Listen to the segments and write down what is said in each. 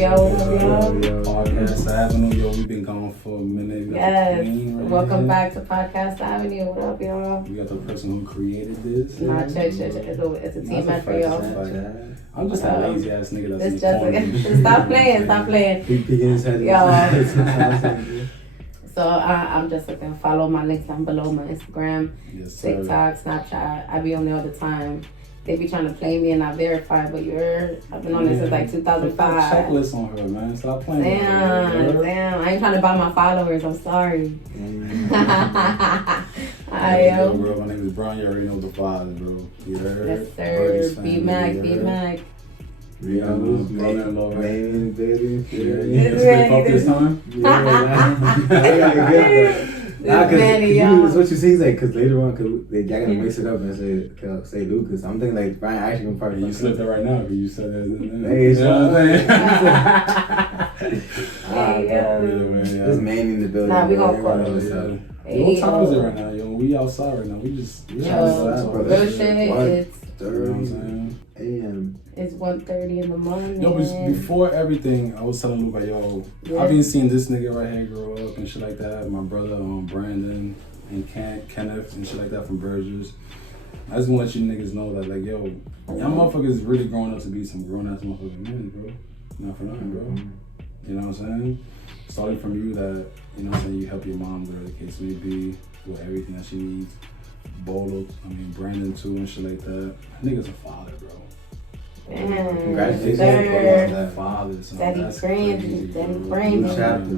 y'all? What up, y'all? Podcast Avenue, yo, we've been gone for a minute. Yes. Welcome back to Podcast Avenue. What up, y'all? We got the person who created this. Nah, check. It's a team effort, y'all. I'm just a lazy ass nigga that's It's just stop playing. Big in his head. Yo. So I'm Jessica. Follow my links down below, my Instagram, TikTok, Snapchat. I be on there all the time. They be trying to play me and not verify, but I've been on this since like 2005. Checklist on her, man. Stop playing. Damn. I ain't trying to buy my followers. I'm sorry. I am. Bro, my name is Brian. You already know the vibes, bro. You heard? Yes, sir. Be Mac. Yeah, brother-in-law, baby. Yeah, slip up this time? That's what you see, like, cause later on, cause they're gonna mix it up and say Lucas. I'm thinking like Brian actually gonna probably. You slipped it right now, because you said that. Hey, you know what I'm saying? Just man in the building. Nah, we gonna call it. What time is it right now, yo? We outside right now. We just. Real shit. It's 30 a.m. It's 1:30 in the morning. Yo, but before everything, I was telling Luke, like, yo, I've been seeing this nigga right here grow up and shit like that. My brother, Brandon, and Kenneth and shit like that from Burgers. I just want to let you niggas know that, like, yo, y'all motherfuckers really growing up to be some grown ass motherfucking men, bro. Not for nothing, bro. You know what I'm saying? Starting from you that, you know what I'm saying, you help your mom, whatever the case may be, with everything that she needs. Brandon too and shit like that. That nigga's a father, bro. Congratulations, that father. That's crazy. That's a great chapter.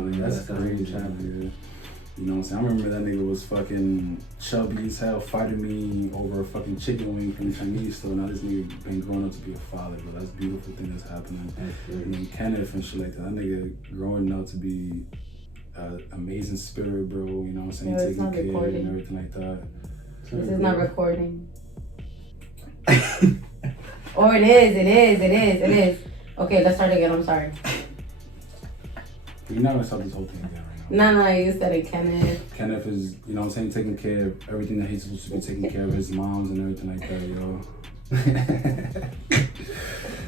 You know what I'm saying? I remember that nigga was fucking chubby as hell, fighting me over a fucking chicken wing from the Chinese store. Now this nigga been growing up to be a father, bro. That's a beautiful thing that's happening. And then Kenneth and shit like that. That nigga growing up to be an amazing spirit, bro. You know what I'm saying? Taking care and everything like that. This is not recording. Or it is. Okay, let's start again. I'm sorry. You're not gonna stop this whole thing again right now. No, you said it, Kenneth. Kenneth is, you know what I'm saying, taking care of everything that he's supposed to be taking care of, his moms and everything like that, yo.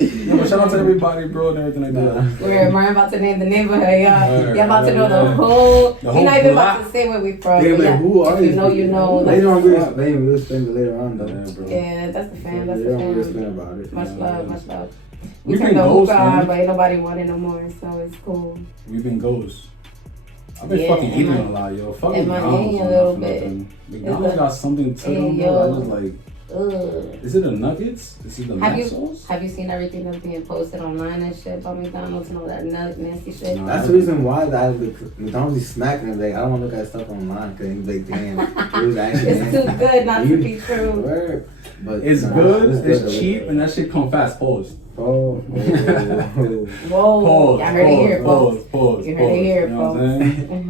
No, but shout out to everybody, bro, and everything like that. We're about to name the neighborhood, y'all. You're about to know the whole. We're not even about to say where we from. Yeah, who are you? You know, you know. Later on, we'll explain it later on, though. Yeah, bro. Yeah, that's the fam. We'll explain about it. Much love. We turned the hookah on, but ain't nobody want it no more, so it's cool. We've been ghosts. I've been fucking eating a lot, yo. Fucking McDonald's a little bit. McDonald's got something to them, bro. I just like. Is it the nuggets? Is it the sauce? Have you seen everything that's being posted online and shit about McDonald's and all that nasty shit? No, that's the reason why McDonald's is smacking it. Like, I don't want to look at stuff online because he's like, damn, it was actually. It's too good not to be true. But it's good. It's cheap, and that shit come fast. Pause. Whoa. Y'all heard it here, folks. Pause. You heard it here, you know folks. What I'm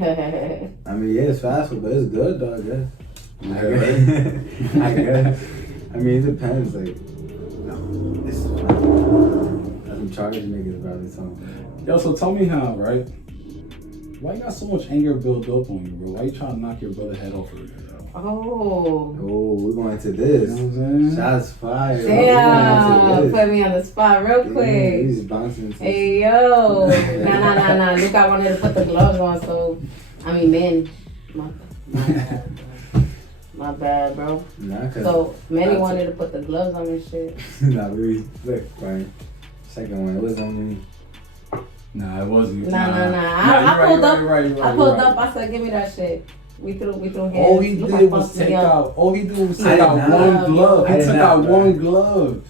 saying? I mean, yeah, it's fast food, but it's good, though, I guess. I mean, it depends. Like, no, it's fine. That's some charging niggas probably something. Yo, so tell me how, right? Why you got so much anger built up on you, bro? Why you trying to knock your brother head off of you? Oh, we're going into this. You know what I'm saying? Shots fired. Damn, put me on the spot real quick. Yeah, he's bouncing. Hey, yo. Nah. Look, I wanted to put the gloves on, so, men. My bad, bro. So, Manny wanted to put the gloves on and shit. Nah, really. Look, right. Second one, it was on me. Nah, it wasn't. Nah. I pulled up. I said, give me that shit. We threw hands. All he did was take out one glove. He took out one glove.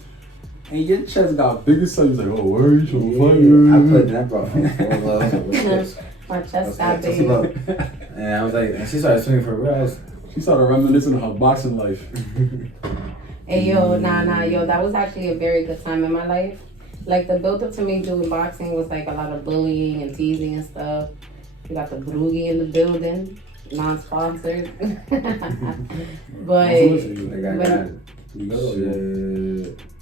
And your chest got bigger, so he was like, oh, where are you trying to fight? I put that, bro. 4 gloves. My chest got big. And I was like, and she started swinging for real. She started reminiscing of her boxing life. Hey, yo, yo, that was actually a very good time in my life. Like, the build up to me doing boxing was like a lot of bullying and teasing and stuff. We got the broogie in the building, non-sponsored. but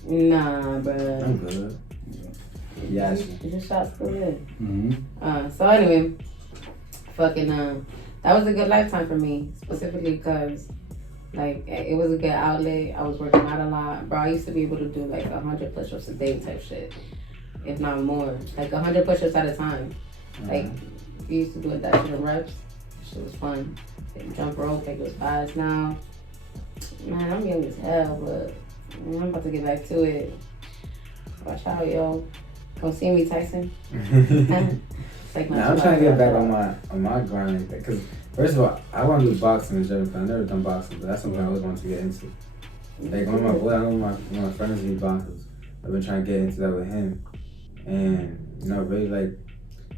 nah, bro. I'm good. Yes. Your shot's still good. So anyway, that was a good lifetime for me, specifically because, like, it was a good outlet. I was working out a lot. Bro, I used to be able to do, like, 100 push-ups a day type shit. if not more. Like 100 push-ups at a time. Like, we used to do it that shit in reps. Shit was fun. Jump rope, it was fast now. Man, I'm young as hell, but I'm about to get back to it. Watch out, yo. Come see me, Tyson. Like I'm trying to get back on my grind like that. Cause first of all, I want to do boxing in general. I've never done boxing, but that's something I always wanted to get into. Like one of my boys, I know one of my friends is boxers. I've been trying to get into that with him, and really like.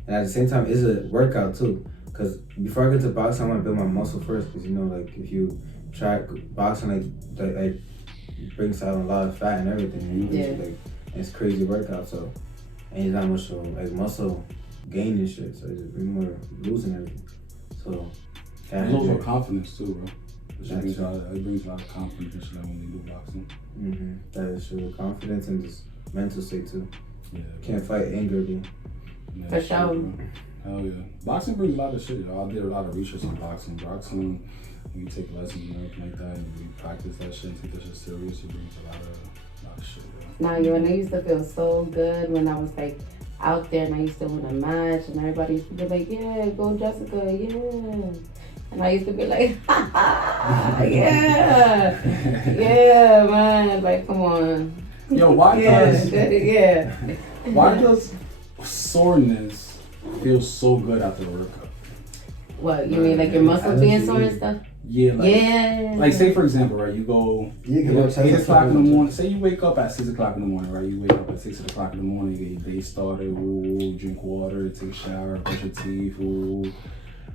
And at the same time, it's a workout too. Cause before I get to boxing, I want to build my muscle first. Cause like if you try boxing, like brings out a lot of fat and everything. Like, it's crazy workout. So and it's not much like muscle gain and shit. So it's just more losing everything. So it's also confidence too, bro. It brings a lot of confidence and shit when you do boxing. That is true. Confidence and just mental state too. Yeah. Can't fight anger, dude. Yeah, for sure. Hell yeah. Boxing brings a lot of shit, yo. I did a lot of research on boxing. Boxing, when you take lessons and everything like that, and you practice that shit and take that shit serious, it brings a lot of shit, yo. Nah, yo, and I used to feel so good when I was like out there and I used to win a match and everybody used to be like, yeah, go Jessica, yeah. And I used to be like, ha ha, yeah. Yeah, man. Like, come on. Yo, why does why does soreness feels so good after a workout? What, you mean like your muscles being sore and stuff? Yeah, like say for example, right, you go 8 o'clock in the morning, say you wake up at 6 o'clock in the morning, right, you wake up at 6 o'clock in the morning, you get your day started, drink water, take a shower, brush your teeth, you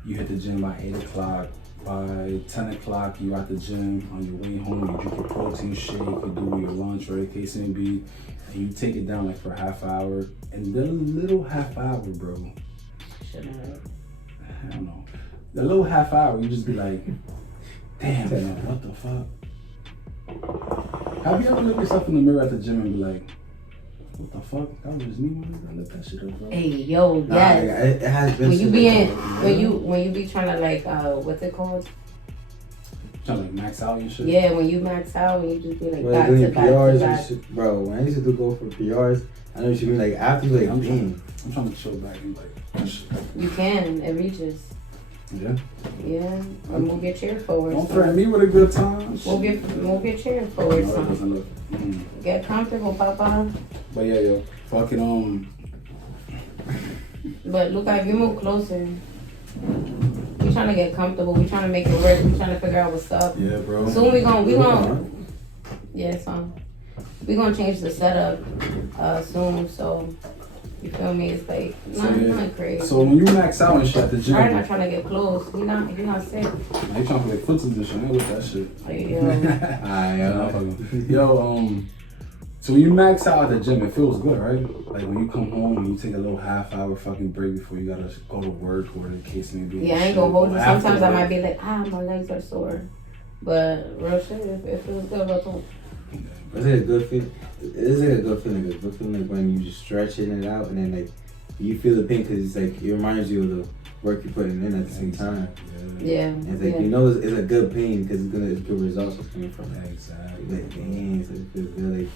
hit the gym by 8 o'clock, by 10 o'clock you at the gym, on your way home you drink your protein shake, you do your lunch, right, case and B, and you take it down like for a half hour, and the little half hour, bro. I don't know. The little half hour, you just be like, damn, man, what the fuck? Have you ever looked yourself in the mirror at the gym and be like, what the fuck? That was just me when I looked that shit up, bro. Hey, yo, yes. It has been. When you be trying to like, what's it called? Trying to like max out and shit. Yeah, when you max out, and you just be like, back to back. Bro, when I used to go for PRs, I know what you mean. Like after you like, I'm trying to chill back and like, shit. You can. It reaches. Yeah. Yeah. Or move your chair forward. Don't threaten me with a good time. Move your chair forward. Get comfortable, Papa. But yeah, yo, fucking But look, if you move closer, we trying to get comfortable. We trying to make it work. We trying to figure out what's up. Yeah, bro. Soon we gonna. Yeah, so we gonna change the setup soon. So. You feel me? It's like not crazy. So when you max out and shit at the gym, I'm not trying to get close. He not sick. Nah, you trying to play footsies and shit? I ain't with that shit. Like, yo, so when you max out at the gym, it feels good, right? Like when you come home and you take a little half hour fucking break before you gotta go to work or in case maybe. Yeah, I ain't gonna hold you. Sometimes I might be like, my legs are sore, but real shit, it feels good. It's like a good feeling. It is like a good feeling. A good feeling like when you just stretching it out and then like you feel the pain because it's like it reminds you of the work you're putting in at the same time. Yeah. And it's like you know it's a good pain because it's good results that's coming from it. Exactly. Like dang, so it feels good. Like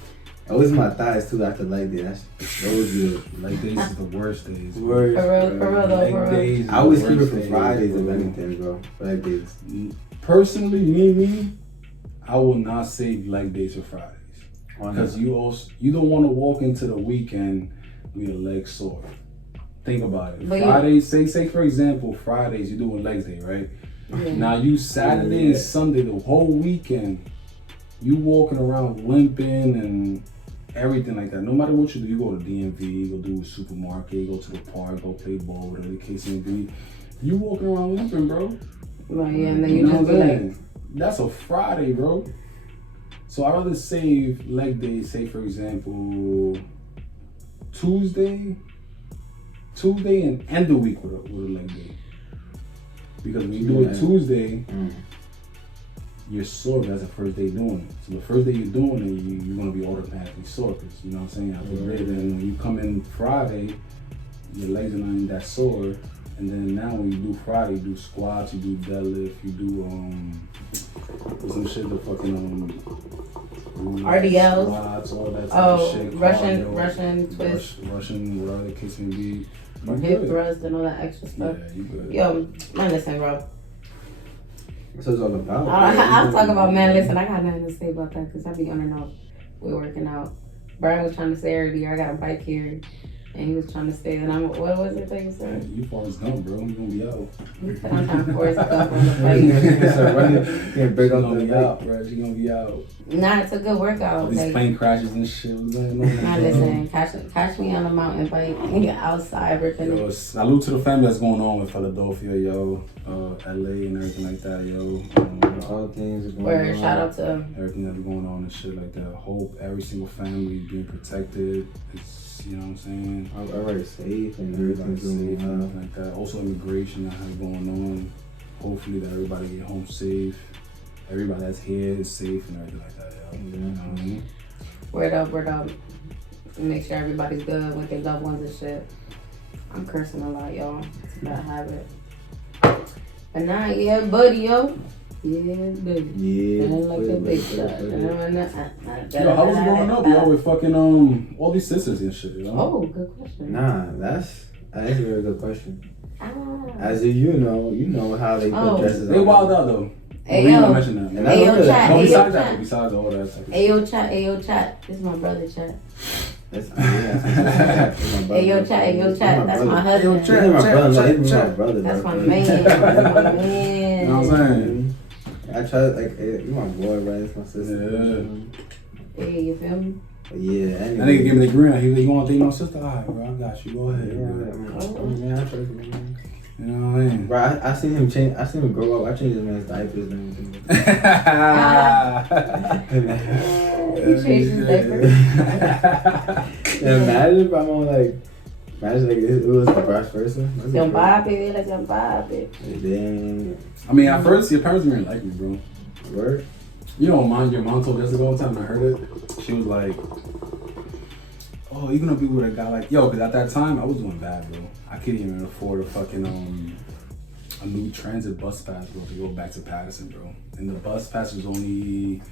always my thighs too after leg day. That's always good. Leg days is the worst days. Worst. For real though. Days. I always keep it for Fridays if anything, bro. Leg days. Personally, me, I will not say leg days or Fridays. Because you don't want to walk into the weekend with your legs sore. Think about it. But Fridays, say for example, Fridays you're doing legs day, right? Yeah. Now you Saturday and Sunday, the whole weekend, you walking around limping and everything like that. No matter what you do, you go to DMV, you go do a supermarket, you go to the park, go play ball, whatever the case may be. You walking around limping, bro. Right, yeah, and then you just be like, that's a Friday, bro. So I'd rather save leg days, say for example, Tuesday and end the week with a leg day. Because when you do it Tuesday, you're sore. That's the first day doing it. So the first day you're doing it, you're going to be automatically sore. Because, you know what I'm saying? After the day, then when you come in Friday, your legs are not even that sore. And then now when you do Friday, you do squats, you do deadlift, you do some shit to fucking RDLs. Lots, all that type of shit. Russian twist. Russian, whatever the case may be. Or hip thrust and all that extra stuff. Yeah, you good. Yo, man, listen, bro. That's what it's all about. I'll talk about, man, listen, I got nothing to say about that because I be on and off. We're working out. Brian was trying to say earlier, I got a bike here. And he was trying to say that what was it that you said? You Forrest Gump, bro. You gonna be out. He said I'm trying to Forrest Gump on the bike. You can't break She up gonna the be out, bro. She gonna be out. Nah, it's a good workout. All these plane crashes and shit. What's going on? Nah, listen, catch me on a mountain bike outside ripping Yo, salute to the family that's going on with Philadelphia, yo. LA and everything like that, yo. All things going Where on. shout out to Everything that's going on and shit like that. Hope every single family being protected. It's, you know what I'm saying? Everybody's safe and Everybody's everything's safe and going on. everything like that. Also immigration that has going on. Hopefully that everybody get home safe. Everybody that's here is safe and everything like that, yo. You know what I mean? word up. Make sure everybody's good with their loved ones and shit. I'm cursing a lot, y'all. It's a bad habit. But nah, yeah, buddy, yo. Yeah, baby. Yeah. Like a big shot. Yo, how was it growing up, yo, with fucking all these sisters and shit, yo? Oh, good question. Nah, that's a very good question. Ah. As you know how they put dresses on. They wild out though. Hey, We yo. gonna mention that. And I Ayo, remember chat. that. No, Ayo, besides chat. that, besides all that type of shit. Ayo, chat. This is my brother, chat. That's Ayo, chat. That's my husband. He's my brother. He's my brother. That's bro. my man. That's my man. You know what I'm saying? I try like you my boy, right? It's my sister. Hey, you feel me? But yeah, That nigga give me the green. He like, you want to date my sister? Alright, bro, I got you. Go ahead. Yeah, bro. man, I trust him, man. You know what I mean? Bro, I seen him change. I seen him grow up. I changed his man's diapers and He changed his diaper. Yeah, imagine if I'm on imagine like it was the vice versa. Jump baby, let's jump baby. Then I mean, at first, your parents didn't really like me, bro. word. You know, your mom told us ago one time I heard it. She was like, oh, you gonna be with a guy like, yo, because at that time, I was doing bad, bro. I couldn't even afford a fucking, a new transit bus pass, bro, to go back to Patterson, bro. And the bus pass was only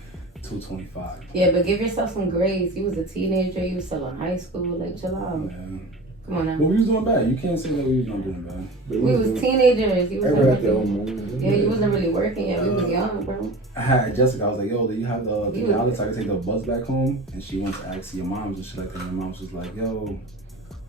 $225. Yeah, but give yourself some grace. You was a teenager. You was still in high school. Like, chill out. Yeah. Come on now. But we was doing bad. You can't say that we was not doing bad. We was teenagers. You wasn't Everybody got their own really, moment. yeah, you wasn't really working yet. We was young, bro. I had Jessica. I was like, yo, do you have the Alex? I can take the bus back home. And she went to ask your moms and shit like that. And your moms was like, yo,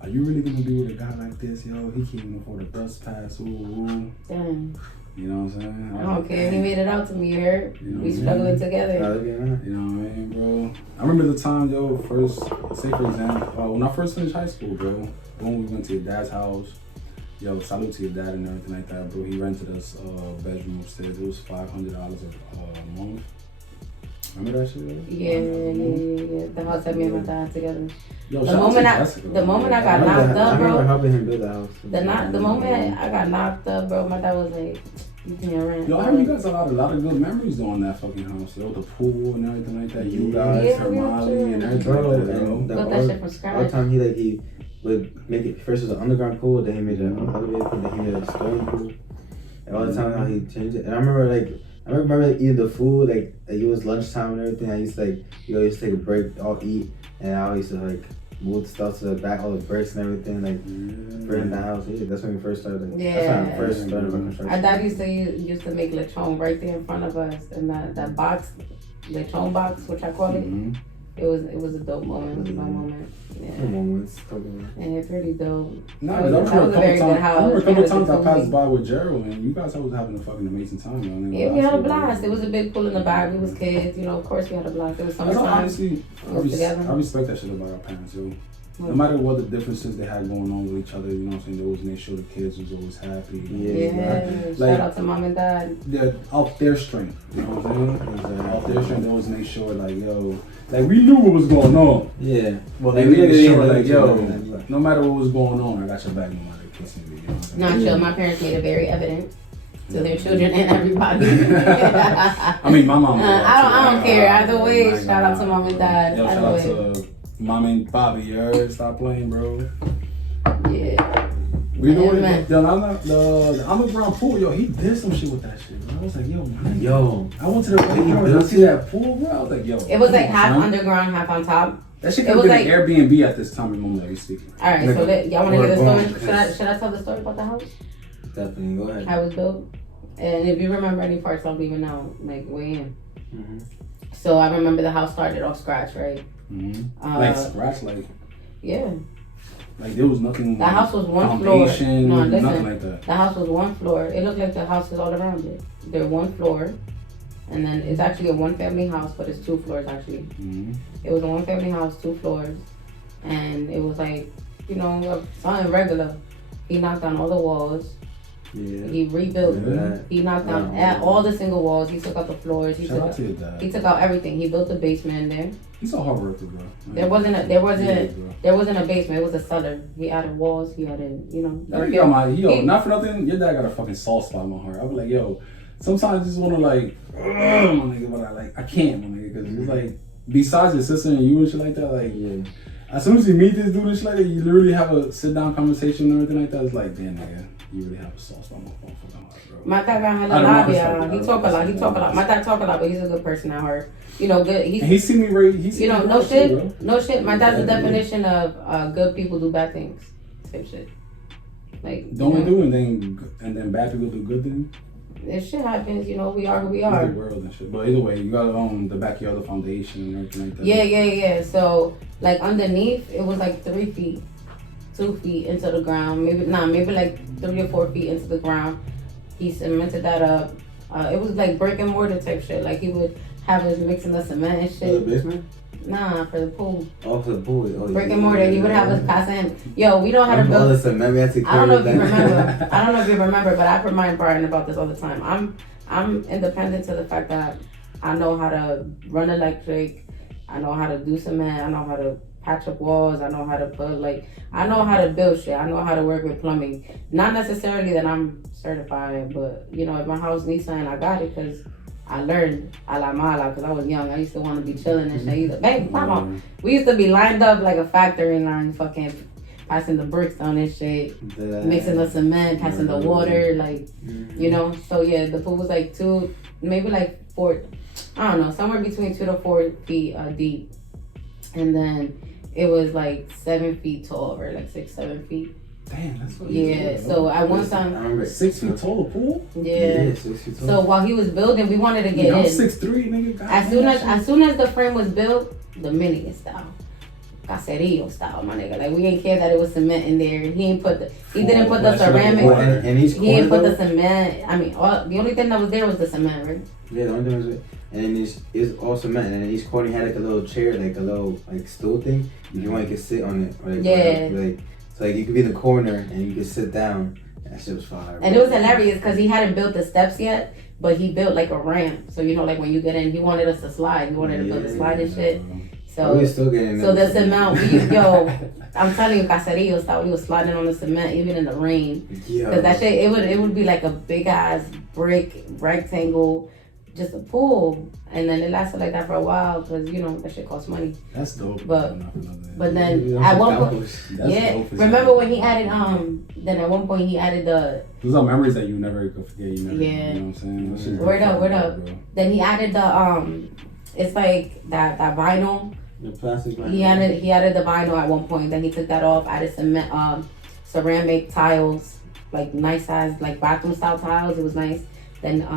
are you really gonna be with a guy like this? Yo, he can't even afford a bus pass. Ooh. Damn. You know what I'm saying? I don't care. He made it out to me, you heard? You know We what I struggling mean? together. You know what I mean, bro? I remember the time, yo, first, say for example, when I first finished high school, bro, when we went to your dad's house, yo, salute to your dad and everything like that, bro. He rented us a bedroom upstairs. It was $500 a month. Remember that shit, bro? Yeah. The house that me and my dad together. Yo, The shout out to moment Jessica, I got I knocked up, remember bro. helping him build the house. The moment I got knocked up, bro, my dad was like, you can rent. Yo, I heard you guys had a lot of good memories on that fucking house, yo. The pool and everything like that. You guys, Yeah, her we were Molly chilling. and everything Bro, like that, yo. and Built that shit from all the scratch. time he would make it. First it was an underground pool, then he made an elevator pool, then he made a stone pool. And all the time how he changed it. And I remember eating the food like it was lunchtime and everything. I used to you used to take a break, all eat, and I used to move stuff to the back, all the bricks and everything, bring the house. Yeah, that's when we first started. That's when I first started my construction. Our dad used to make lechon right there in front of us, and that box, lechon box, which I call it. Mm-hmm. It was a dope moment. It was a dope moment. Yeah. Moments. And it's pretty dope. No, That was a very good house. I remember a couple It was times I cozy. passed by with Gerald and you guys was having a fucking amazing time. Yeah, we had a blast. It was a big pool in the back. We was kids, of course we had a blast. It was summertime. Honestly, We was together. I respect that shit about our parents, yo. No matter what the differences they had going on with each other, you know what I'm saying, they always made sure the kids was always happy. Yeah, shout out to mom and dad. They're off their strength, you know what I'm saying? Off their strength, they always make sure, we knew what was going on. Yeah. Well, they made sure, no matter what was going on, I got your back no matter the case may be. You know what I'm saying? Not sure. My parents made it very evident to their children and everybody. I mean, my mom. I don't care. Either way, shout out to mom and dad. Yo, shout out to Mom and Bobby, you heard? Stop playing, bro. Yeah. You know what? The underground pool, yo, he did some shit with that shit, bro. I was like, yo, man. Yo. I went to the backyard and I see that pool, bro. I was like, yo. It was like half underground, half on top. That shit could have been like, an Airbnb at this time and moment that you're speaking. Alright, so y'all want to hear the story? Should I tell the story about the house? Definitely, go ahead. How it was built. And if you remember any parts, I'll leave it now, like way in. Mm-hmm. So I remember the house started off scratch, right? Mm-hmm. Like scratch, like. Yeah. Like there was nothing. The house was one floor. No, listen. Nothing like that. The house was one floor. It looked like the houses all around it. They're one floor, and then it's actually a one-family house, but it's 2 floors actually. Mm-hmm. It was a one-family house, 2 floors, and it was like, you know, something regular. He knocked down all the walls. Yeah. He rebuilt. Yeah. He knocked down all the single walls. He took out the floors. He took out everything. He built the basement in there. He's a hard worker, bro. There wasn't a basement. It was a cellar. He added walls. He added, you know. Not for nothing. Your dad got a fucking soft spot in my heart. I was like, yo, sometimes I just want to like, my nigga, but I can't, my nigga, because it's like, besides your sister and you and shit like that, like, yeah. As soon as you meet this dude and shit like that, you literally have a sit down conversation and everything like that. It's like, damn, nigga, you really have a soft spot in my fucking heart, bro. My dad got hella lobby. He talk a lot. My dad talk a lot, but he's a good person at heart. You know, good. He see me right. No shit. My dad's the definition of good people do bad things. Same shit. Like don't we do and then bad people do good things? If shit happens, you know, we are who we are. It's the world and shit. But either way, you gotta own the backyard, the foundation, and everything like that. Yeah. So like underneath, it was like 3 feet, 2 feet into the ground. Maybe like 3 or 4 feet into the ground. He cemented that up. It was like brick and mortar type shit. Like he would have us mixing the cement and shit. For the basement? Nah, for the pool. Oh, for the pool. Oh, brick and mortar. He would have us passing. Yo, we know how to build. I don't know if you remember. I don't know if you remember, but I remind Brian about this all the time. I'm independent to the fact that I know how to run electric. I know how to do cement. I know how to patch up walls. I know how to I know how to build shit. I know how to work with plumbing. Not necessarily that I'm certified, but you know, if my house needs something, I got it because I learned a la mala because I was young. I used to want to be chilling and shit. Baby, mama, we used to be lined up like a factory line, fucking passing the bricks down and shit, mixing the cement, passing the water, like, you know. So yeah, the pool was like 2, maybe like 4, I don't know, somewhere between 2 to 4 feet deep, and then it was like 7 feet tall, or like 6, 7 feet. Damn, that's what so at one time, I remember 6 feet tall pool. Yeah 6 feet tall. So while he was building, we wanted to get in. I'm 6'3", nigga. As soon as the frame was built, the Dominican style, caserío style, my nigga. Like we didn't care that it was cement in there. He didn't put the ceramic. He didn't put the cement. I mean, the only thing that was there was the cement, right? Yeah, the only thing was and it's all cement. And in each corner he had like a little chair, like a little like stool thing. If you want, you could sit on it. Or, like, so like you could be in the corner and you could sit down. That shit was fire. And it was hilarious because he hadn't built the steps yet, but he built like a ramp. So you know, like when you get in, he wanted us to slide. He wanted to build the slide and shit. So we still getting so the cement, I'm telling you, caserío style. We was sliding on the cement even in the rain. Because that shit, it would be like a big ass brick rectangle, just a pool, and then it lasted like that for a while because you know that shit costs money. That's dope. But then at one point, remember when he added then at one point he added the. Those are memories that you never could forget. You know what I'm saying? Word up. Then he added the it's like that vinyl. The plastic vinyl. He added the vinyl at one point. Then he took that off. Added cement, ceramic tiles, like nice size, like bathroom style tiles. It was nice. Then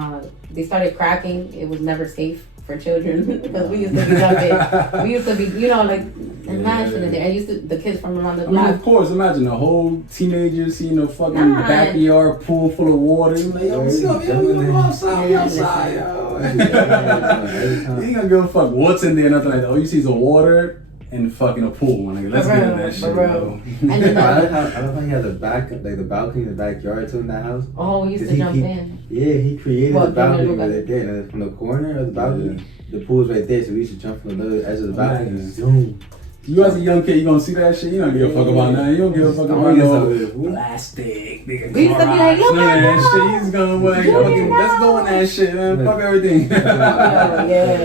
they started cracking. It was never safe for children because we used to be jumping. We used to be, you know, like imagine it. And the kids from around the block. I mean, of course, imagine a whole teenager seeing a fucking backyard pool full of water. You're like, yo, we go outside, we outside, yo. You ain't gonna give a fuck what's in there, nothing like that. All you see is the water and fucking a pool, nigga. Let's get in that shit, bro. And then I love how he had the balcony in the backyard too in that house. Oh, we used to jump in. Yeah, he created the balcony right there. From the corner of the balcony, the pool's right there, so we used to jump from the edge of the balcony and zoom. You as a young kid, you gonna see that shit. You don't give a fuck about nothing. You don't give a fuck about no plastic. Nigga, we used to be like, look at that shit. He's gonna like, fucking, let's go in that shit, man. Fuck everything. Yeah.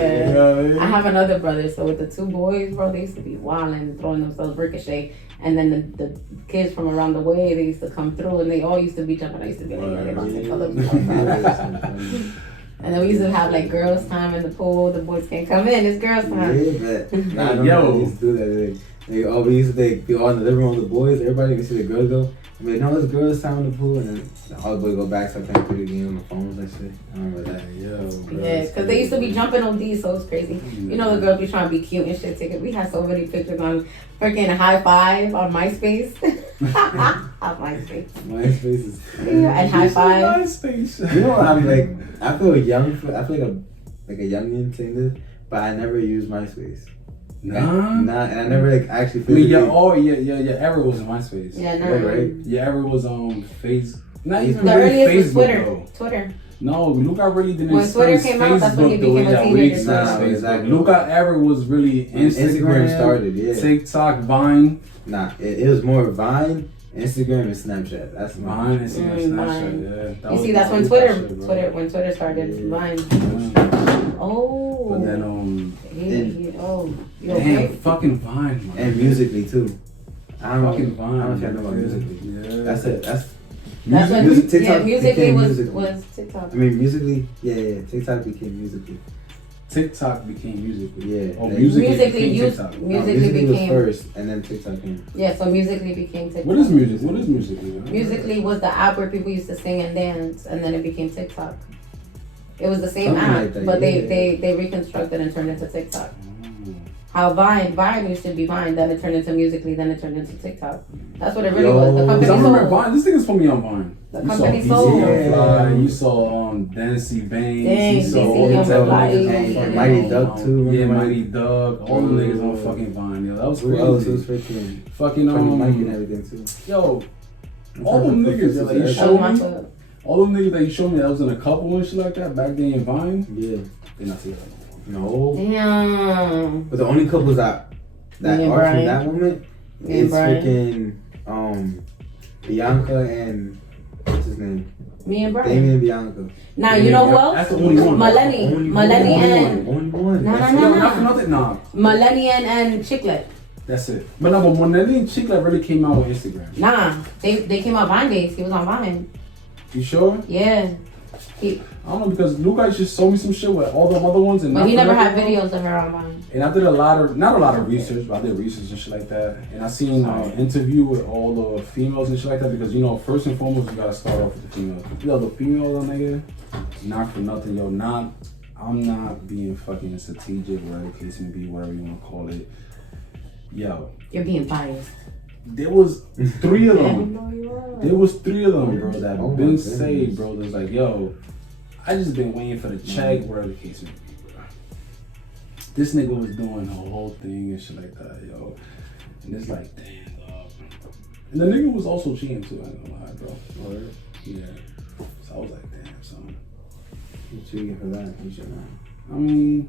I have another brother, so with the two boys, bro, they used to be wilding, throwing themselves ricochet. And then the kids from around the way, they used to come through, and they all used to be jumping. I used to be like, they're about to color me. And then we used to have like girls' time in the pool. The boys can't come in. It's girls' time. Yeah, but yo, we used to do that. We used to be all in the living room with the boys. Everybody can see the girls go. I mean, no, it's girls' time in the pool, and then all the boys go back, start playing video games on the phones and shit. I remember that. Yeah, because they used to be jumping on these, so it's crazy. You know, the girls be trying to be cute and shit. We had so many pictures on freaking High Five on MySpace. On MySpace. MySpace is and High Five. MySpace. You know what I'm like? I feel young. I feel like a youngin saying this, but I never used MySpace. Nah, and I never like actually. I mean, your era was on MySpace. Yeah, no, right. Your era was on Facebook. Not even the really earliest Facebook was though. Twitter. No, Luca really didn't When Twitter experience came out, that's when he Facebook the way became a that we teenager. experienced Nah, Facebook. exactly. Luca era was really Instagram started, yeah. TikTok, Vine. Nah, it was more Vine, Instagram, and Snapchat. That's Vine, Instagram, Snapchat. Vine. Yeah. You see, that's when Twitter started. Vine. Oh. But then you damn, okay? fucking Vine, man. And Musically too. I don't know if Vine. I know about Musically. Yeah. That's it. That's when TikTok Musically was TikTok. I mean, Musically, yeah. TikTok became Musically. TikTok became Musically. Yeah. Oh, like, Musically Musically became used- TikTok. Musically was became first, and then TikTok came. Yeah, so Musically became TikTok. What is Musically? Musically was the app where people used to sing and dance, and then it became TikTok. It was the same Something app, like that, but yeah. they reconstructed and turned into TikTok. How Vine used to be Vine, then it turned into Musically, then it turned into TikTok. That's what it really was. The company I remember sold. Vine. This nigga's put me on Vine. The You company saw sold. BC you saw Dancy Banks. Dang, You saw DC all the on type of Fly. niggas on Mighty Duck too. Yeah, remember? Mighty Duck. All the niggas on fucking Vine. Yo, that was Who else crazy. was freaking Fucking Mike and everything too. Yo, all them niggas that you That showed was my me. foot. All them niggas that you showed me that was in a couple and shit like that back then in Vine. Yeah. They not together. No. Damn. But the only couples that Me and are from Brian. that moment Me and is Brian. freaking Bianca and what's his name? Me and Brian. Damien and Bianca. Now you know who That's else? the only one. Maleni. Maleni and Only one. No, That's no, it. no. No, not for nothing. Nah, Maleni and Chiclet. that's it. But no, but when that name Chicklet really came out with Instagram. Nah, they came out Vine days. He was on Vine. You sure? Yeah. I don't know because Luca just showed me some shit with all them other ones, and But he not never for had nothing, videos of her on Vine. And I did not a lot of research, but I did research and shit like that. And I seen an interview with all the females and shit like that because first and foremost you gotta start off with the females. Yo, the females on nigga, not for nothing. Yo, I'm not being fucking strategic, whatever the case may be, whatever you wanna call it. Yo, You're being biased. there was 3 of them. No, you are. There was 3 of them, bro, that Oh my been goodness. saved, bro. That's like, yo, I just been waiting for the check, whatever the case may be, bro. This nigga was doing the whole thing and shit like that, yo. And it's like, damn, dog. And the nigga was also cheating too, I ain't gonna lie, bro. Word. Yeah. So I was like, damn, son. What you get for that? You should know.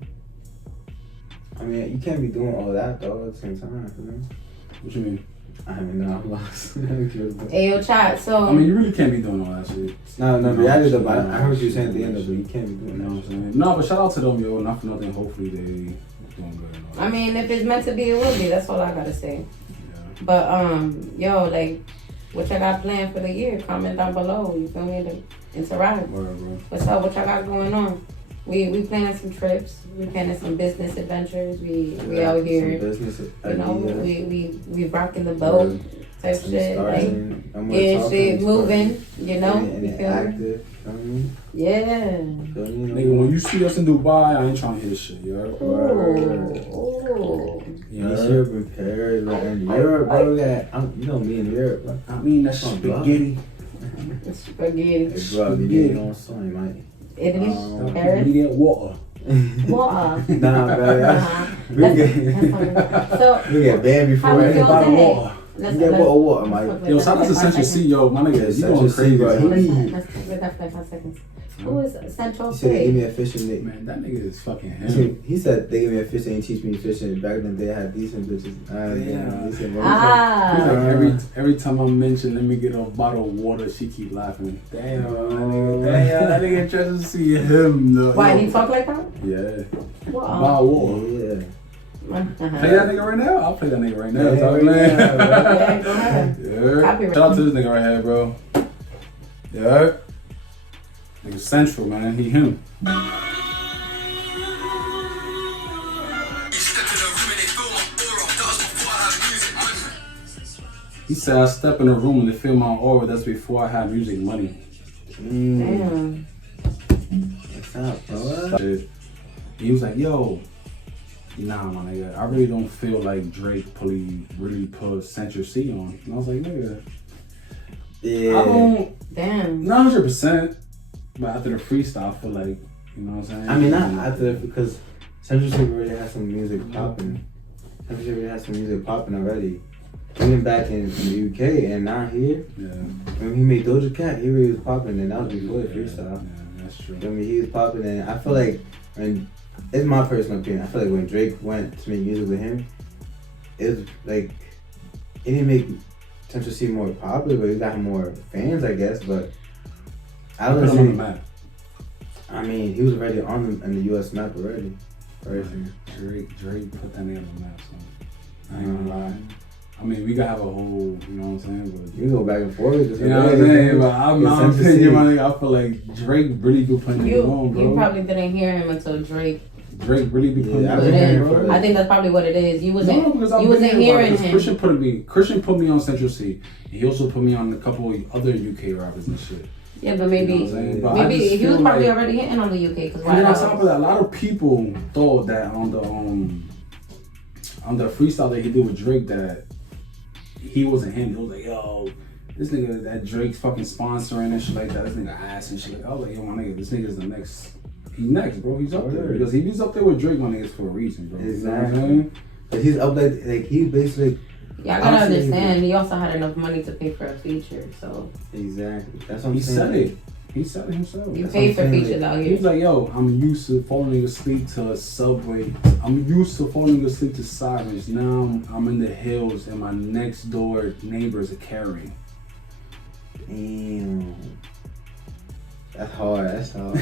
I mean, you can't be doing all that though at the same time. You know? what you mean? I mean, no, I'm lost. Hey, yo, chat. So. I mean, you really can't be doing all that shit. No, No, reality though, no, but no, I heard what you were saying at the no, end of it. no, You can't be You doing know what I'm that. saying? No, but shout out to them, yo. Not for nothing. Hopefully they doing good. And all that. I mean, if it's meant to be, it will be. That's all I gotta say. Yeah. But yo, like, what y'all got planned for the year? Comment down below. You feel me? To interact. Word, bro. What's up? What y'all got going on? We planning some trips. We planning some business adventures. We out here. Some business You know, ideas. we rocking the boat type Some shit. Like, starting, I'm gonna getting talk shit and moving. You know, and you it feel me? active. Feel me? Yeah. Feel me? Nigga, when you see us in Dubai, I ain't trying to hear shit, you heard? Ooh. You This heard? year prepared, like in Europe, bro. You know me in Europe, bro. I mean, that's Oh, spaghetti. Spaghetti. Hey, bro, you get on something, man. Italy. You Paris. get water. Water. Nah, bro. Uh-huh. We That's get funny. So, we get banned how before was any your bottle of day? water. You get bottle of water, Mike. Yo, shout out to Central C, yo. My nigga, you going Central C, crazy, bro. bro. Let's take that for 5 seconds. Who is Central He said they gave Pay? me a fishing date. Man, that nigga is fucking him. He said they gave me a fishing and teach me fishing. Back then they had decent bitches. Yeah. He said, He's like, "Well, every time I mention, let me get a bottle of water, she keep laughing. Damn, that nigga tries to see him. Though. Why, he talk like that? Yeah. Wow. About water. yeah. Play that nigga right now? I'll play that nigga right now. Yeah, Talk, yeah, man. Yeah, go ahead. Yeah. Copyright. Shout out to this nigga right here, bro. Yeah. Nigga Central, man. He him. He said I step in a room and they feel my aura. That's before I had music money. Damn. What's up, bro? He was like, yo, nah, my nigga, I really don't feel like Drake really put Central C on. And I was like, nigga, Yeah. I don't, Damn. not 100%, but after the freestyle, I feel like, you know what I'm saying? I mean, not after, because Central City already has some music popping. Central City has some music popping already. Even back in the UK and now here, Yeah. when he made Doja Cat, he really was popping, and that was before the freestyle. Yeah, that's true. I mean, he was popping, and I feel like, when, it's my personal opinion, I feel like when Drake went to make music with him, it was like, he didn't make Central C more popular, but he got more fans, I guess, but I Put was him on the map. I mean, he was already on the US map already. Drake put that nigga on the map, so I ain't gonna lie. I mean, we gotta have a whole, you know what I'm saying? But You can go back and forth. you know what I'm saying? But I'm not opinion, my nigga. I feel like Drake really be putting it on, bro. You probably didn't hear him until Drake really be putting Yeah, it I've on, been bro. I think that's probably what it is. You wasn't No, you wasn't hearing him. Christian put me on Central C. He also put me on a couple of other UK rappers and shit. Yeah, but maybe You know what I'm saying? But I maybe just he was feel probably like- already hitting on the UK because And then on top of that, a lot of people thought that on the freestyle that he did with Drake that he wasn't him. He was like, yo, this nigga that Drake's fucking sponsoring and shit like that. This nigga ass and shit like that. I was like, yo, my nigga, this nigga's the next. He's next, bro. He's up there. Because if he's up there with Drake, my nigga's for a reason, bro. Exactly. You know what I'm saying? But he's up like he basically. Yeah, I gotta understand. He also had enough money to pay for a feature, so Exactly. That's what I'm He saying. said it. He said it himself. you That's pay what for I'm saying, features like, out He was here. like, yo, I'm used to falling asleep to a subway. I'm used to falling asleep to sirens. Now I'm in the hills and my next door neighbors are carrying. Damn. That's hard. That's hard.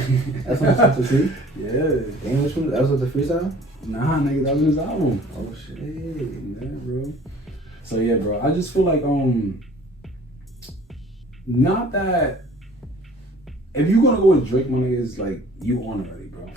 That's what I'm to see. Yeah. Damn, which one? That was with the freestyle? Nah, nigga, that was his album. Oh shit. Yeah, bro. So yeah, bro. I just feel like not that if you gonna go with Drake, my nigga, is like you on already, bro.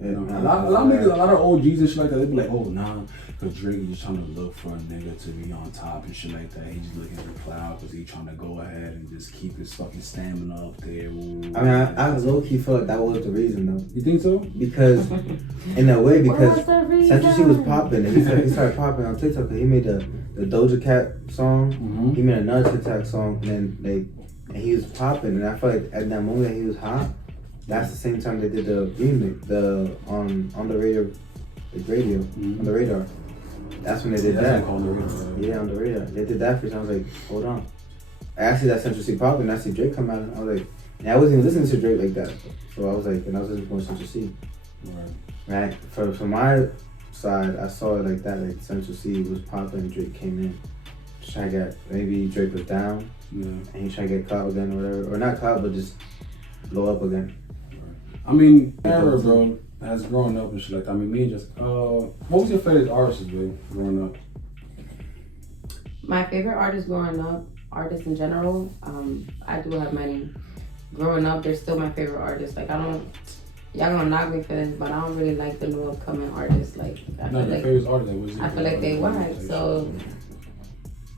You know, a lot of niggas, a lot of OGs and shit like that, they be like, oh nah, cause Drake is just trying to look for a nigga to be on top and shit like that. He's just looking at the cloud cause he's trying to go ahead and just keep his fucking stamina up there. Ooh. I mean, I low key feel like that was the reason though. You think so? Because, in a way, because What's the reason? Central C was popping and he started popping on TikTok. He made the Doja Cat song. Mm-hmm. He made another TikTok song and then and he was popping. And I feel like at that moment he was hot. That's the same time they did the remix, on the radio, Mm-hmm. on the radar. That's when they did that. On the radio. Yeah, on the radar. They did that first. I was like, hold on. I see that Central C popping. I see Drake come out. And I was like, and I wasn't even listening to Drake like that. So I was like, and I was listening to Central C. Right. From my side, I saw it like that. Like Central C was popping, and Drake came in. Just trying to get, maybe Drake was down, Yeah. and he tried to get caught again or whatever, or not caught, but just blow up again. I mean, era, bro, as growing up and shit like that. I mean, me and just, what was your favorite artist, bro, growing up? My favorite artist growing up, artists in general, I do have many. Growing up, they're still my favorite artists. Like y'all gonna knock me for this, but I don't really like the new upcoming artists. Like I No, feel your like favorite artist, like, was I feel like they whack. So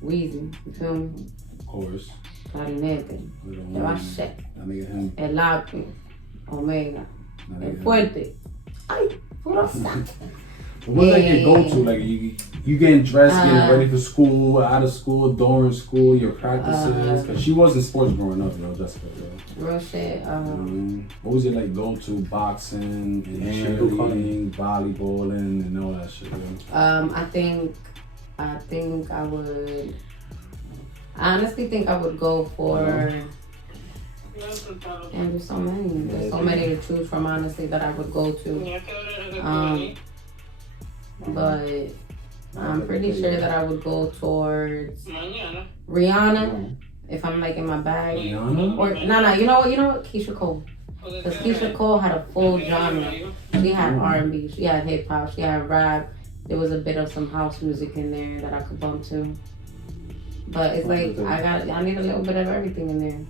Weezy, you feel me? Of course. Clarinete, te va shit, That nigga him. el lápiz, Omega, That el nigga him. fuerte. Ay, puro saco. What's like your go-to? Like you getting dressed, getting ready for school, out of school, during school, your practices. Cause she was in sports growing up, yo, Jessica. Yo. Real shit. What was it like go-to? Boxing, and cheerleading, volleyballing, and all that shit. Yo. I honestly think I would go for And there's so many. There's so many to choose from, honestly, that I would go to. But I'm pretty sure that I would go towards Rihanna if I'm like in my bag. Rihanna? Or no, you know what? Keisha Cole. Because Keisha Cole had a full genre. She had R&B, she had hip hop, she had rap. There was a bit of some house music in there that I could bump to. But it's like I need a little bit of everything in there.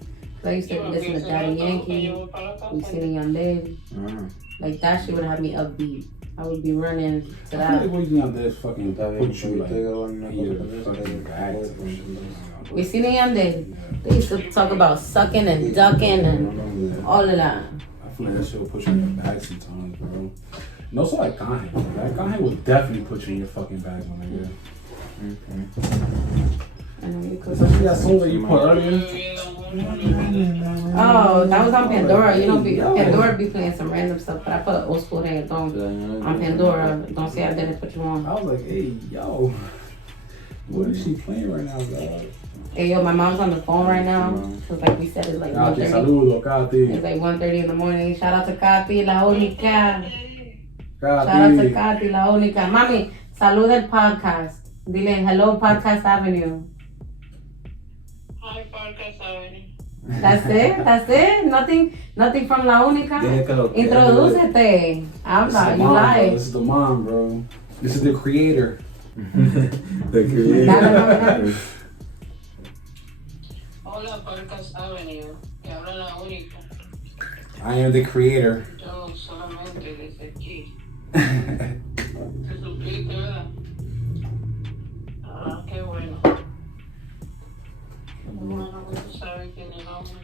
Cause I used to listen to Daddy Yankee, We Seen a Young Lady. Like that shit would have me upbeat. I would be running to that. I feel like what you got there fucking put you like fucking bags and shit. We Seen a Young Lady. They used to talk about sucking and ducking and all of that. I feel like that shit will put you in your bag sometimes, bro. No, so like Kanye. Like Kanye will definitely put you in your fucking bag, my nigga. I know you could. Especially that song that you put earlier. Oh, that was on Pandora. You know, Pandora be playing some random stuff, but I put old school reggaeton on Pandora. Don't say I didn't put you on. I was like, hey, yo, what is she playing right now, dog? Hey, yo, my mom's on the phone right now. Cause like we said, it's like 1:30. Saludo, Kati. It's like 1:30 in the morning. Shout out to Kati, la única. Kati. Shout out to Kati, la única. Mami, salud el podcast. Dile hello, Podcast Avenue. Hi, Podcast Avenue. That's it. Nothing from La Única. Introducete. Habla, you lie. This is the mom, bro. This is the creator. The creator. Hola, Podcast Avenue. Que habla La Única. I am the creator. Yo solamente desde aquí. ¿Te suscribiste, verdad? Ah, qué bueno. Bueno, pues tú sabes quién es el hombre.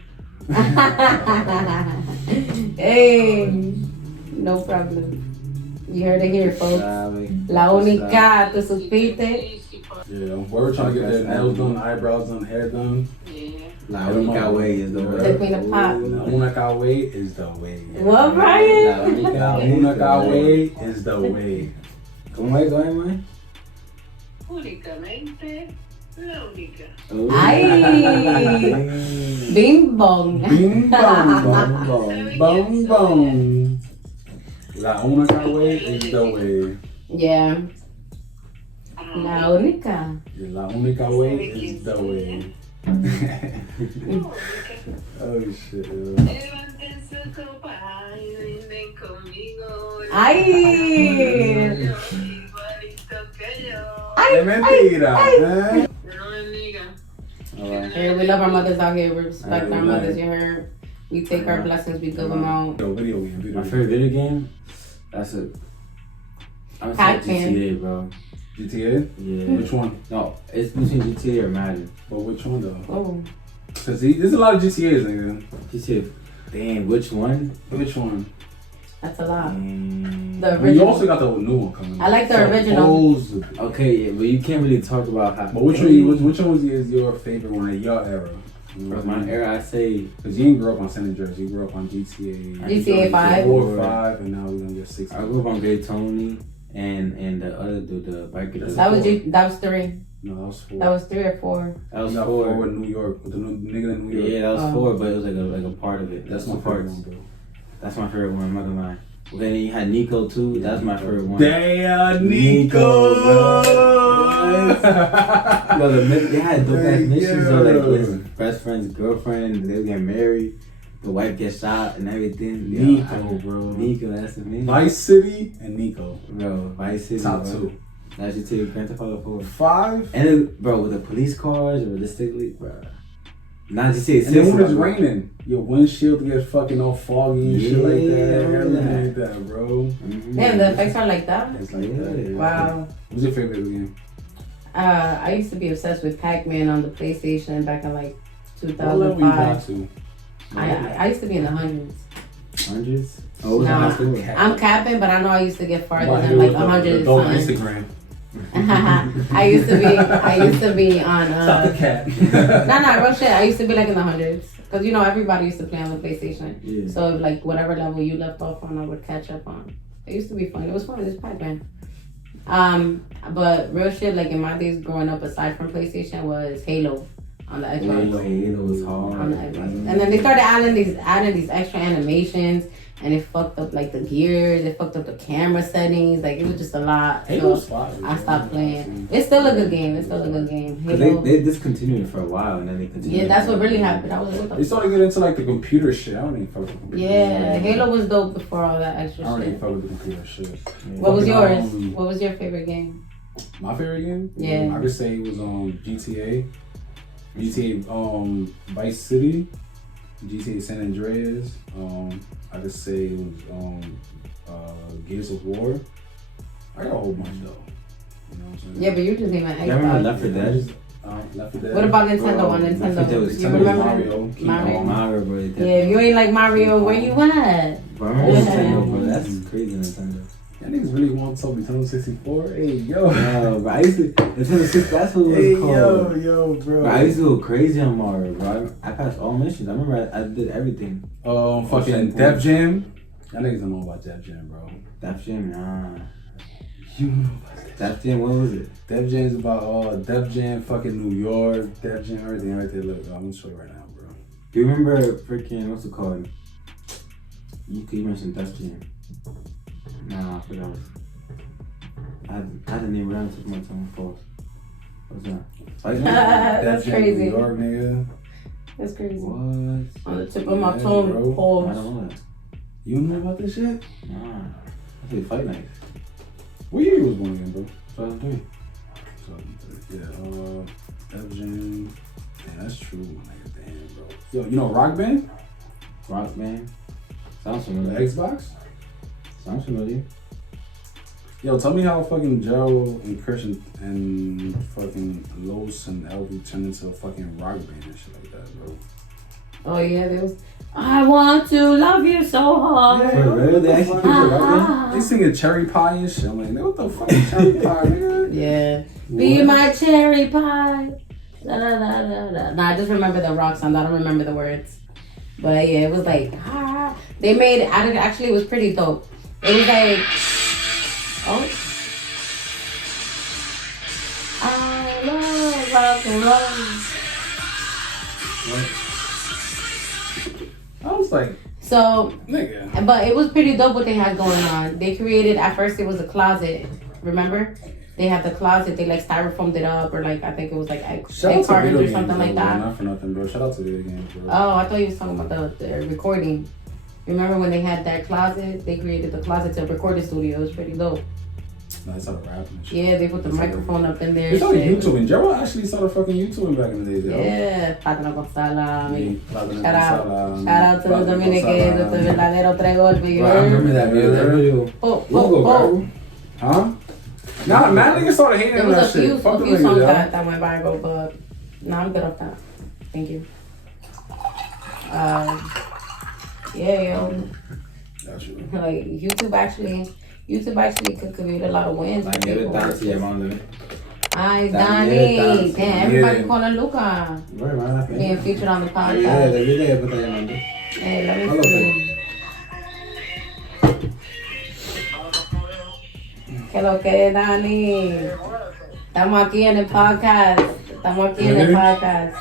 Hey, no problem. You heard it here, folks. La Única, ¿te supiste? Yeah, we're trying to get their nails done, eyebrows done, hair done. Yeah. La única way is the way. The queen of pop. La única way is the way. What, Brian? La única way is the way. ¿Cómo es, man? Únicamente la única. Ay, bing bong. Bing bong, bong bong. La única way is the way. Yeah. La única. La única way is the way. Oh shit. Levanten su copa y brinden conmigo. Ay. Igualito que yo. Es mentira. ¿Eh? No me digan. Hey, we love our mothers out here. We respect our mothers. You heard? We take our blessings. We give them out. Video game. My favorite video game? That's a. I'm saying GTA, bro. GTA? Yeah. Which one? No, it's between GTA or Madden. But which one though? Oh. Cause there's a lot of GTAs, nigga. GTA. Damn, which one? Which one? That's a lot. Damn. The You original. also got the new one coming. I like the original. Supposedly. Okay, yeah, but you can't really talk about how. But which one is your favorite one in your era? From my era, I say. Cause you didn't grow up on San Andreas, you grew up on GTA. GTA 5. 4, 5, and now we're gonna get 6. I grew up on Great Tony and the other dude, the biker. That was 3. No, that was 4. That was 3 or 4. That was No, 4. 4 with New York, with the nigga in New York. Yeah, that was 4, but it was like a part of it. That's my two favorite parts. one, bro. That's my favorite one. I'm not gonna lie. Then you had Nico too. That's my favorite one. Damn, Nico, Nico! They had dope ass missions though, like Yeah. his best friend's girlfriend. They get married. The wife gets shot and everything. Nico, bro. Nico, that's amazing. Vice City and Nico. Bro, Vice City. Top bro. 2. That's your two. Grand Theft Auto 4. 5? And then, bro, with the police cars or the stick leak, bro. Not just say And then when it's raining, your windshield gets fucking all foggy and shit like that. Everything like that, bro. Mm-hmm. Damn, the effects are like that? It's like that. Wow. What's your favorite game? I used to be obsessed with Pac-Man on the PlayStation back in like What level you got 2005. to? I used to be in the hundreds. Hundreds? Oh, Nah. high school. I'm capping, but I know I used to get farther Why than you like with 100 the dope something. Instagram. I used to be on Stop the cat. no, real shit. I used to be like in the hundreds. Cause you know everybody used to play on the PlayStation. Yeah. So like whatever level you left off on, I would catch up on. It used to be fun. It was fun. It was Pac-Man. But real shit, like in my days growing up, aside from PlayStation, was Halo. on the Xbox. Halo was hard. On the Xbox. And then they started adding these extra animations, and it fucked up like the gears, it fucked up the camera settings, like it was just a lot. So I stopped playing. It's still a good game. Halo. They discontinued it for a while, and then they continued. Yeah, that's what really happened. I was They started getting into like the computer shit. I don't even fuck with computers. Yeah, Halo was dope before all that extra I don't even shit. fuck with the computer shit. Yeah. What was yours? What was your favorite game? My favorite game? Yeah. I could say it was GTA. GTA Vice City. GTA San Andreas. I could say it was Gears of War. I got a whole bunch though. You know what I'm saying? Yeah, but you just named an I remember Xbox. Left 4 Dead. Left 4 Dead. What about Nintendo on Left 4 Dead Nintendo? was You Nintendo, remember? Mario. Mario, bro. Yeah, if you ain't like Mario, where you at? Bro, I remember Nintendo, bro. That's crazy, Nintendo. Y'all niggas really want to talk Nintendo 64? Hey, yo. No, but I used to, Nintendo 6, that's what it was Hey, called. yo, bro. Bro, I used to go crazy on Mario, bro. I passed all missions. I remember I did everything. Fucking Def Jam. Y'all niggas don't know about Def Jam, bro. Def Jam, nah. You know about that. Def Jam, what was it? Def Jam's about Def Jam fucking New York. Def Jam, everything right there. Look, I'm gonna show you right now, bro. Do you remember freaking, what's it called? You mentioned Def Jam. Nah, I forgot. I had to name it down, took my tongue false. What's that? That's Def Jam crazy. New York, nigga. That's crazy. What? On the tip of my Yeah, tongue, bro. I pause. don't know that. You don't know about this shit? Nah. I played Fight Night. What year you was born again, bro? 2003. So, yeah, Def Jam. Damn, that's true, my nigga. Damn, bro. Yo, you know Rock Band? Rock Band. Sounds The familiar. Xbox? Sounds familiar. Yo, tell me how fucking Gerald and Christian and fucking Los and LV turned into a fucking rock band and shit like that, bro. Oh yeah, there was. I want to love you so hard. Yeah. For real? They actually did it, right? They singing Cherry Pie and shit. I'm like, what the fuck is Cherry Pie, nigga? Yeah. Be my cherry pie. Da, da, da, da, da. Nah, I just remember the rock song. I don't remember the words. But yeah, it was like, they made it. Actually, it was pretty dope. It was like, oh. I love rock and roll. I was like, So, nigga. but it was pretty dope what they had going on. They created, at first it was a closet. Remember? They had the closet. They like styrofoamed it up, or like I think it was like egg cartons or something like that. Not for nothing, bro. Shout out to video games, bro. Oh, I thought you was talking about the recording. Remember when they had that closet? They created the closet to record the studio. It was pretty dope. That's how to rap and shit. Yeah, they put the microphone up in there. They started shit. YouTubing. Gerald actually started fucking YouTubing back in the days, yo. Yeah, Plátano con sal. Shout Shout out to the Dominicans with the verdadero tres golpes. Bro, I remember that video. Oh. Huh? Nah, man, niggas started hating There on was that a few shit. Fuck them songs niggas, yo. that went viral, but no, I'm good off that. Thank you. Yeah, yo. Got you. Like YouTube actually could create a lot of wins. Like, give it down to your mom. Ay, Dale, Danny. dale. Damn, everybody Yeah. calling Luca. Where am I? Being featured on the Yeah, podcast. the video que está llamando. Hey, let me Hello, see. ¿Qué lo que es, Dani? Estamos aquí en el podcast. Estamos aquí en el podcast.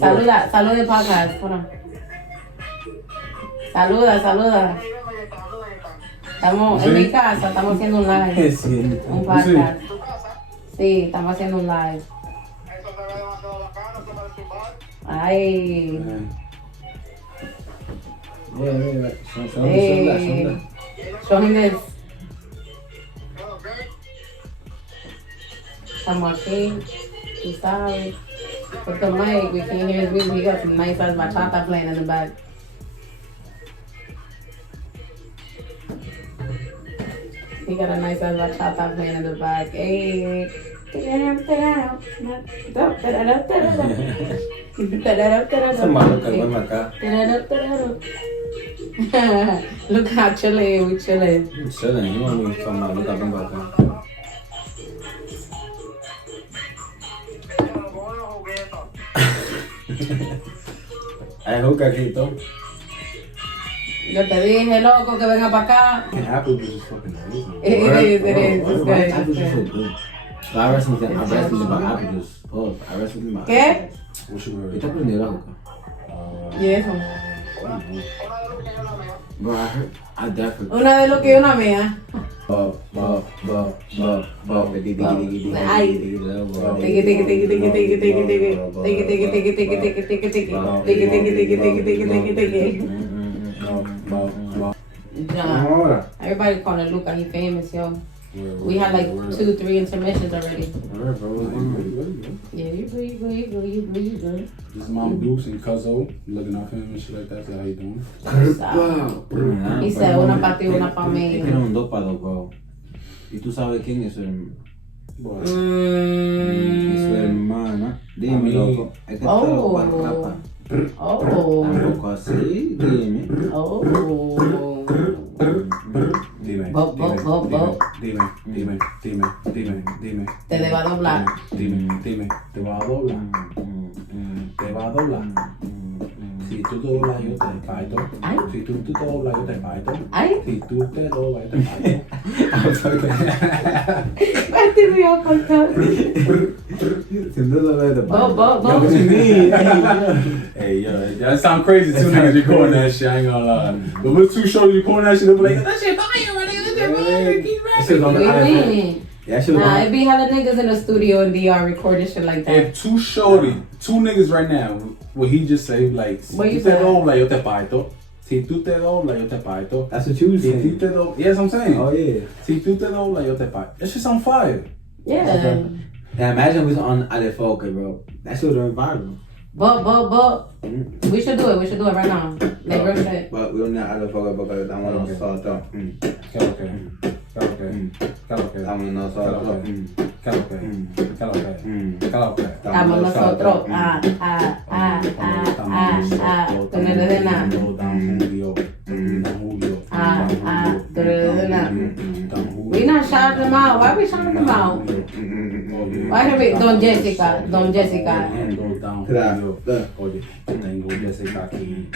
Saluda el podcast. Bueno. Saluda. Estamos en mi casa, estamos haciendo un live. Sí. Un podcast. Sí, estamos haciendo un live. Ay. Hey. Show him this. Estamos aquí. Tú sabes. With the mic, we can't hear his music. He got some nice ass bachata playing in the back. He got a nice ass bachata playing in the back. Hey. Look how chilling, we chilling. I'm chilling. You want me to come out? Look up and back up. I hope I get though. Yo te dije, loco, que venga para acá. Apple juice is fucking amazing. It is. It's good. Apple juice is good. I read something about apple juice. Oh, I read something about ¿Qué? What you ¿Qué te heard? prendió la boca? Y eso. Bro, I definitely. Una de lo que una mea. Everybody calling Luca, he famous, yo. We had like 2-3 intermissions already. Alright, bro, what's going on? Yeah, you good. This is Mom Dukes and Cuzzo looking out for him and shit like that. So how you doing? He said una pa' ti, una pa' mí. Es que era un 2 para 2, bro. ¿Y tú sabes quién es su hermano? Boy. Su hermana. Dime, loco. Es que te lo voy a rapar. Tampoco así, dime. Dime. Te le va a doblar. Dime. Te va a doblar. Te va a doblar. Si tú te doblas, yo te parto. Ay. Si tú te doblas, yo te parto. Ay. Si tú te doblas, yo te parto. Parte me va a cortar. Sin duda lo de Bo. What you mean? Hey, yo, that sound crazy. Two niggas recording that shit. I ain't gonna lie. But with two shows recording that shit, they'll be like, that shit fire, man. That shit fire. Keep rapping. We win. Yeah, she was Nah, it be hella niggas in the studio and DR recording shit like that. If two niggas right now, what he just say, like, si What tú you te said? doblas, yo te parto. Si tú te doblas, yo te parto. That's what you was Si tú saying. te doblas, yes, I'm saying. Oh, yeah. Si tú te doblas, yo te parto. That shit's on fire. Yeah. Yeah, imagine we was on Alefoca, bro. That shit would have been viral. But. We should do it right now. Like real shit. But we don't need Alefoca because I want to salt up. Okay. I want to salt up. Estamos nosotros. Tú no eres de nada. We not shouting them out. Why we shouting them out? Why can't we? Don Jessica. Oye, yo tengo Jessica aquí.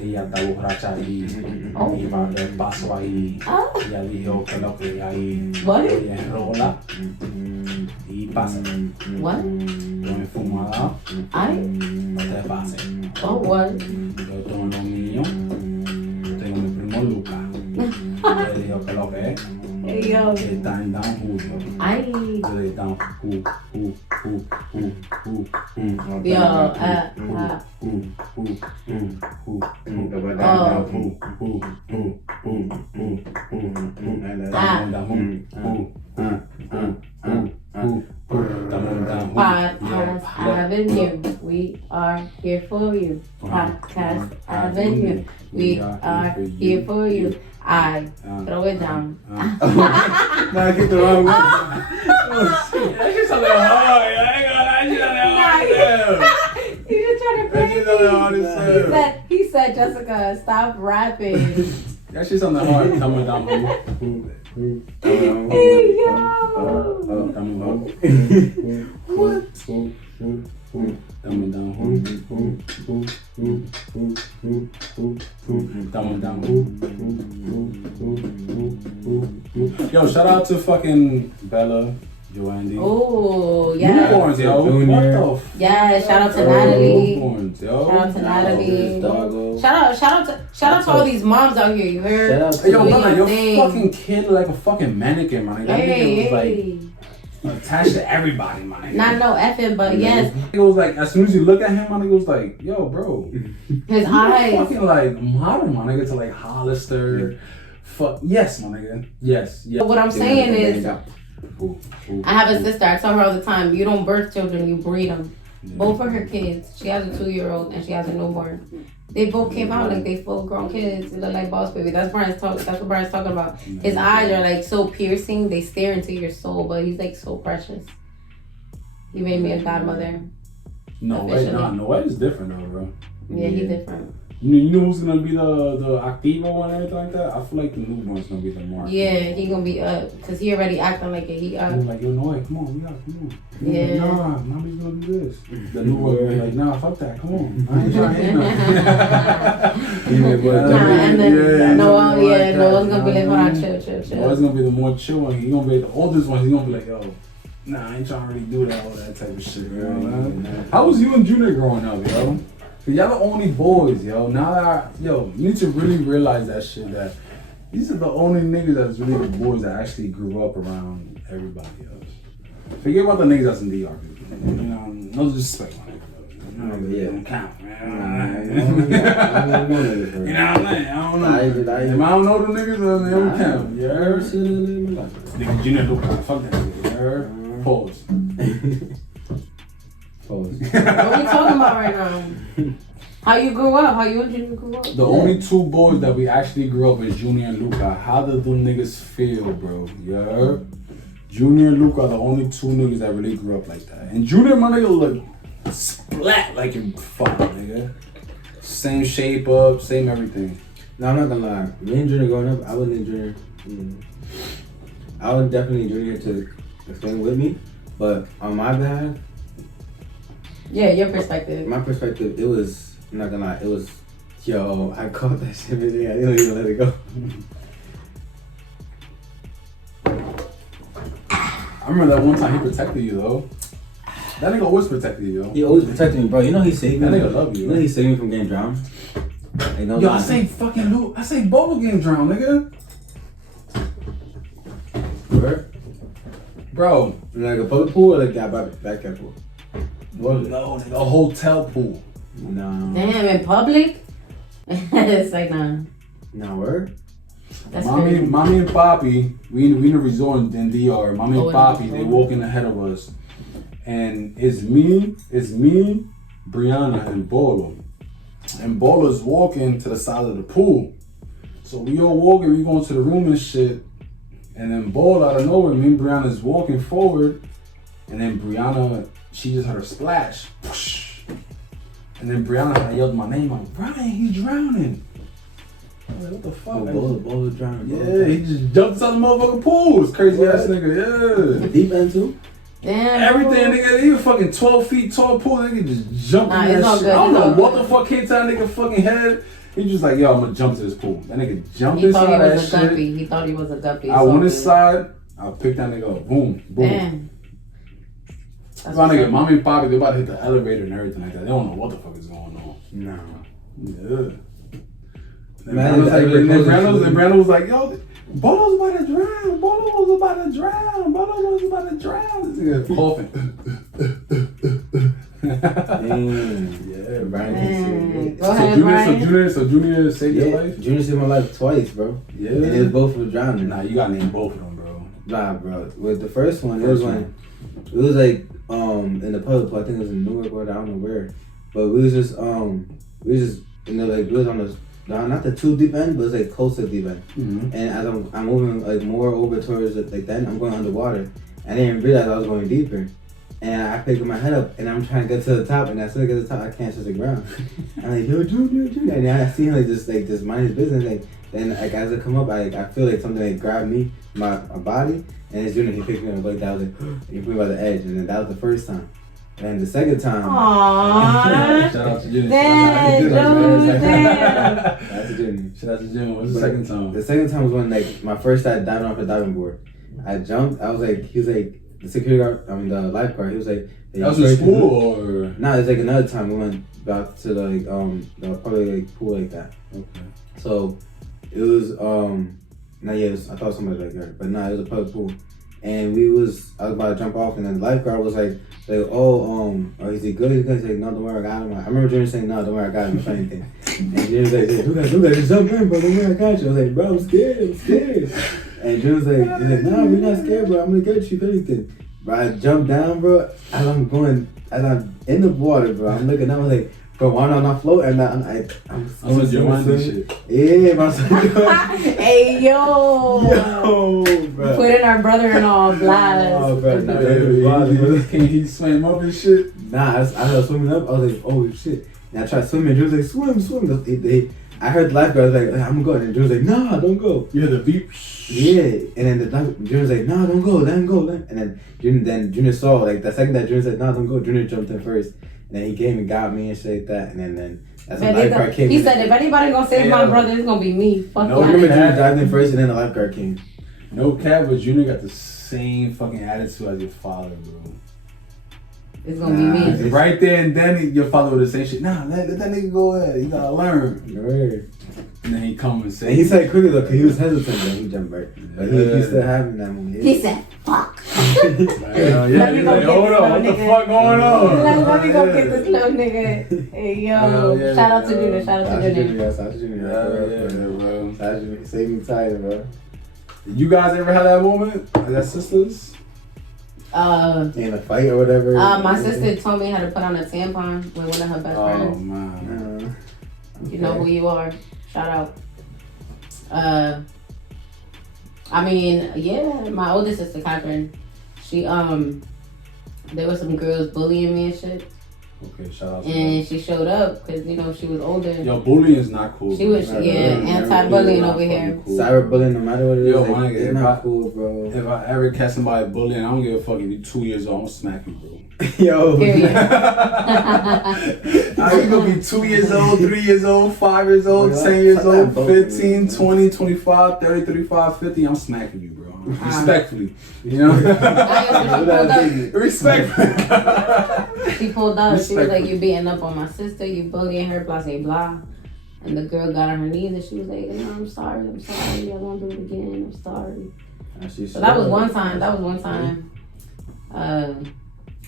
Ella está borracha ahí. Oh. Y va del paso ahí. Ella dijo que lo que hay. What? Ella enrola y pasa. What? Yo me fumo al lado. Ay. No te pase. Oh, what? Yo tengo lo mío. Yo tengo mi primo Luca. Ella dijo que lo que es. Hey, yo. Está en Down Julio. Ay. Yo le down. Podcast Avenue, we are here for you. Podcast Avenue, we are here for you. I throw it down. Nah, get the wrong one. That shit's on that hard. I ain't gonna lie, shit on that hard. He just trying to play That shit's on that hard as hell. He said, Jessica, stop rapping. That shit's on the hard. Coming down. Hey, yo. What? Coming down. Yo, shout out to fucking Bella, Joandy. Oh, yeah. Newborns, yo. What the f? Yeah, shout out to Natalie. Newborns, yo. Shout out to Natalie. Shout out to all these moms out here. You heard? Shout out to Hey, yo, Doing Bella, your your thing. fucking kid like a fucking mannequin, man. That nigga was like attached to everybody, man. Not no effing, but yes, It was like, as soon as you look at him, my nigga was like, yo, bro. his eyes. Fucking like model, my nigga, to like Hollister. Fuck, yes, my nigga. Yes. But what I'm saying is, Ooh. I have a sister. I tell her all the time, you don't birth children, you breed them. Both of her kids, she has a 2-year-old and she has a newborn. They both came out like they full grown kids. They look like boss baby. That's what Brian's talking about. His eyes are like so piercing. They stare into your soul, but he's like so precious. He made me a godmother. No way is different though, bro. Yeah, he's different. You know who's gonna be the activo and everything like that? I feel like the newborn's gonna be the more. Yeah, he gonna be up because he already acting like it. He Like, yo, no, come on, we out, come on. Yeah. Like, nah, mommy's gonna do this. The newborn gonna be like, nah, fuck that, come on. I ain't trying to hear nothing. No one's gonna be like, hold on, chill. Noah's gonna be the more chill one. He gonna be the oldest one. He's gonna be like, yo, Nah, I ain't trying to really do that, all that type of shit, you know, man. How was you and Junior growing up, yo? Cause y'all the only boys, yo. Now that you need to really realize that shit, that these are the only niggas that's really the boys that actually grew up around everybody else. Forget about the niggas that's in DR, you know, no disrespect, my nigga. Yeah. Don't count, man. I don't know niggas, bro. You know what I'm saying? I don't know. If I I don't know the niggas, they don't count. You heard? Nigga, Nigga, Junior look like fuck that nigga. You heard? Pause. Pause. What we talking about right now? How you grew up? How you and Junior grew up? The only two boys that we actually grew up is Junior and Luca. How did them niggas feel, bro? You heard? Junior and Luca are the only two niggas that really grew up like that. And Junior, my nigga, look splat like your father, nigga. Same shape up, same everything. No, I'm not gonna lie. Me and Junior growing up, I would need Junior. I would definitely need Junior to explain with me, but on my behalf, Yeah, your perspective. my perspective, it was, I'm not gonna lie, it was, yo, I caught that shit, man. I didn't even let it go. I remember that one time he protected you, though. That nigga always protected you, yo. He always protected me, bro. You know he saved me. That nigga love you, You know he saved me from getting drowned. Like, no Yo, lie. I say fucking Luke. I say Bolo getting drowned, nigga. Where? Bro. Like a public pool or like that backyard pool? What was it? No, nigga, a hotel pool. No. Damn, in public? It's like, nah. No, where? That's crazy. Mommy and Papi, we in a resort in DR. Mommy and Oh, Papi, yeah. they walking ahead of us. And it's me, Brianna, and Bolo. And Bolo's walking to the side of the pool. So we all walking, we going to the room and shit. And then Bolo out of nowhere, me and Brianna's walking forward. And then Brianna, she just heard a splash. And then Brianna had yelled my name, like, Brian, he's drowning. I was like, what the fuck? Oh, Bolo drowning. Yeah, he just jumped inside the motherfucking pool. It's crazy ass nigga, yeah. Deep end too? Damn. Everything, bro. nigga, he was fucking 12 feet tall pool, nigga just jumped Nah, in it's that all shit. good, I don't it's know all what good. the fuck came to that nigga fucking head. He just like, yo, I'm gonna jump to this pool. That nigga jumped He thought he inside that was a shit. guppy. He thought he was a guppy. I went inside, I picked that nigga up. Boom, boom. Damn. That's My what's nigga, up. mommy and Papi, they about to hit the elevator and everything like that. They don't know what the fuck is going on. No. Yeah. And Man, Brandon was like, yo, Bolo's about to drown. Bolo was about to drown. Bolo was about to drown. This nigga coughing. Yeah, Brian. Go ahead, Brian. So Junior saved your Yeah, life? Junior saved my life twice, bro. Yeah. And it was both for drowning. Nah, you gotta name both of them, bro. Nah, bro. With the first one, it was like in the public pool. I think it was in Newark or I don't know where. But we was just you know, like we was on the not the too deep end, but it's like close to the deep end. Mm-hmm. And as I'm moving like more over towards it, like then I'm going underwater. I didn't realize I was going deeper. And I picked my head up and I'm trying to get to the top, and as soon as I get to the top, I can't touch the ground. I'm like, yo, Junior. And then I see him like just mind his business. Like, then like as I come up, I feel like something like grabbed me, my body, and it's Junior. He picked me up like that. I was like, and he put me by the edge, and then that was the first time. And the second time, Aww. Shout out to Junior. Damn. That's a Junior. Shout out to Junior. What's the second time? The second time was when like my first time diving off the diving board. I jumped. I was like, he was like the security guard. I mean the lifeguard. He was like, hey, That was in school or? No, it's like another time we went back to the public like pool like that. Okay. So it was no, yeah, I thought somebody like that, but no, it was a public pool. And I was about to jump off, and then the lifeguard was like, oh, is he good? He's like, no, don't worry, I got him. I remember Junior saying, no, don't worry, I got him, if anything. And Junior was like, Luca, just jump in, bro, don't worry, I got you. I was like, bro, I'm scared. And Junior was like, no, we're not scared, bro, I'm gonna get you, if anything. Bro, I jumped down, bro, as I'm in the water, bro, I'm looking down, I was like, bro, why not float? And I'm shit. Yeah, bro, Hey, yo. bro. Putting our brother-in-law on blast. Oh, bro, nah, Can he swim up and shit? Nah, I was swimming up. I was like, oh shit. And I tried swimming. Drew was like, swim. I heard the lifeguard was like, I'm going. And Drew was like, nah, don't go. You heard the beep? Yeah. And then Drew was like, nah, don't go. Let him go. And then Junior saw, like, the second that Junior said, nah, don't go, Junior jumped in first. And then he came and got me and shit like that. And then that's when the lifeguard came. He said, if anybody gonna save my brother, it's gonna be me. Fuck no, I remember Junior dived in first and then the lifeguard came. No cap, but Junior got the same fucking attitude as your father, bro. It's gonna be me. Right there and then your father would say shit. Nah, let that nigga go ahead. You gotta learn. Right. And then he come and say. And he said quickly though, cause he was hesitant when he jumped back. But he still having that moment. He said, "Fuck." Yeah, he's like, hold on, what the fuck going on? Let me go get this little nigga. Hey, yo. Shout out to Junior. Shout out to Junior. Shout out to Junior. Bro. Shout out to Junior. Save me tired, bro. You guys ever had that moment? Like that sisters? In a fight or whatever. My sister told me how to put on a tampon with one of her best friends. Oh, man. You know who you are. Shout out. I mean, yeah, my older sister, Catherine, she, there were some girls bullying me and shit. Okay, shout out to And she showed up because, you know, she was older. Yo, bullying is not cool. She was, anti-bullying over here. Cool. Cyberbullying, no matter what it is, Yo, it's not cool, bro. If I ever catch somebody bullying, I don't give a fuck if you're 2 years old, I'm smack you, bro. Yo. Period. You gonna be 2 years old, 3 years old, 5 years old, 10 years old, 15, 20, 25, 30, 35, 50, I'm smacking you, bro. Respectfully. You know? Respectfully. She pulled up. She was like, "You beating up on my sister, you bullying her, blah, blah, blah." And the girl got on her knees and she was like, "No, I'm sorry. I won't do it again. I'm sorry." So that was one time.